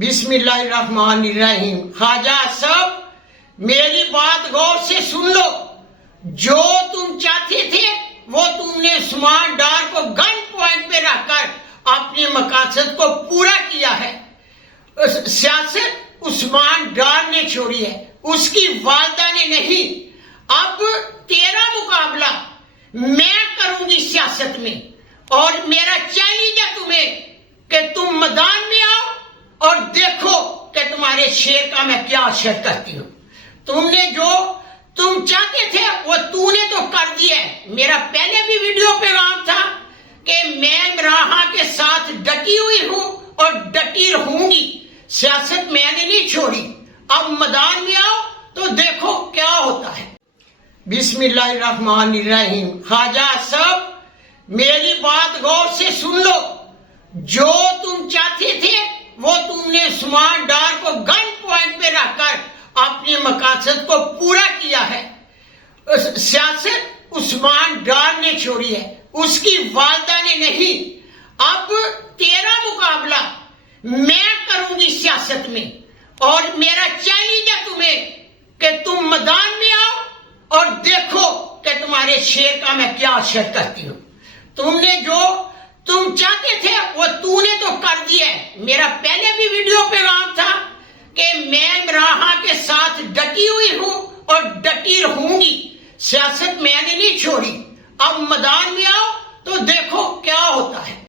بسم اللہ الرحمن الرحیم۔ خواجہ صاحب میری بات غور سے سن لو، جو تم چاہتے تھے وہ تم نے عثمان ڈار کو گن پوائنٹ پہ رکھ کر اپنے مقاصد کو پورا کیا ہے۔ سیاست عثمان ڈار نے چھوڑی ہے، اس کی والدہ نے نہیں۔ اب تیرا مقابلہ میں کروں گی سیاست میں، اور میرا چیلنج ہے تمہیں کہ تم میدان میں آؤ اور دیکھو کہ تمہارے شیر کا میں کیا اثر کرتی ہوں۔ تم نے جو تم چاہتے تھے وہ تو نے تو کر دیا ہے۔ میرا پہلے بھی ویڈیو پیغام تھا کہ میں عمران کے ساتھ ڈٹی ہوئی ہوں اور ڈٹی رہوں گی، سیاست میں نے نہیں چھوڑی۔ اب میدان میں آؤ تو دیکھو کیا ہوتا ہے۔ بسم اللہ الرحمن الرحیم۔ خواجہ صاحب میری بات غور سے سن لو، جو تم چاہتے تھے وہ تم نے عثمان ڈار کو گن پوائنٹ پہ رکھ کر اپنے مقاصد کو پورا کیا ہے۔ سیاست عثمان ڈار نے چھوڑی ہے، اس کی والدہ نے نہیں۔ اب تیرا مقابلہ میں کروں گی سیاست میں، اور میرا چیلنج ہے تمہیں کہ تم میدان میں آؤ اور دیکھو کہ تمہارے شیر کا میں کیا اثر کرتی ہوں۔ تم نے جو تم چاہتے تھے وہ تو نے تو کر دیا ہے۔ میرا پہلے بھی ویڈیو پیغام تھا کہ میں عمران کے ساتھ ڈٹی ہوئی ہوں اور ڈٹی رہوں گی، سیاست میں نے نہیں چھوڑی۔ اب میدان میں آؤ تو دیکھو کیا ہوتا ہے۔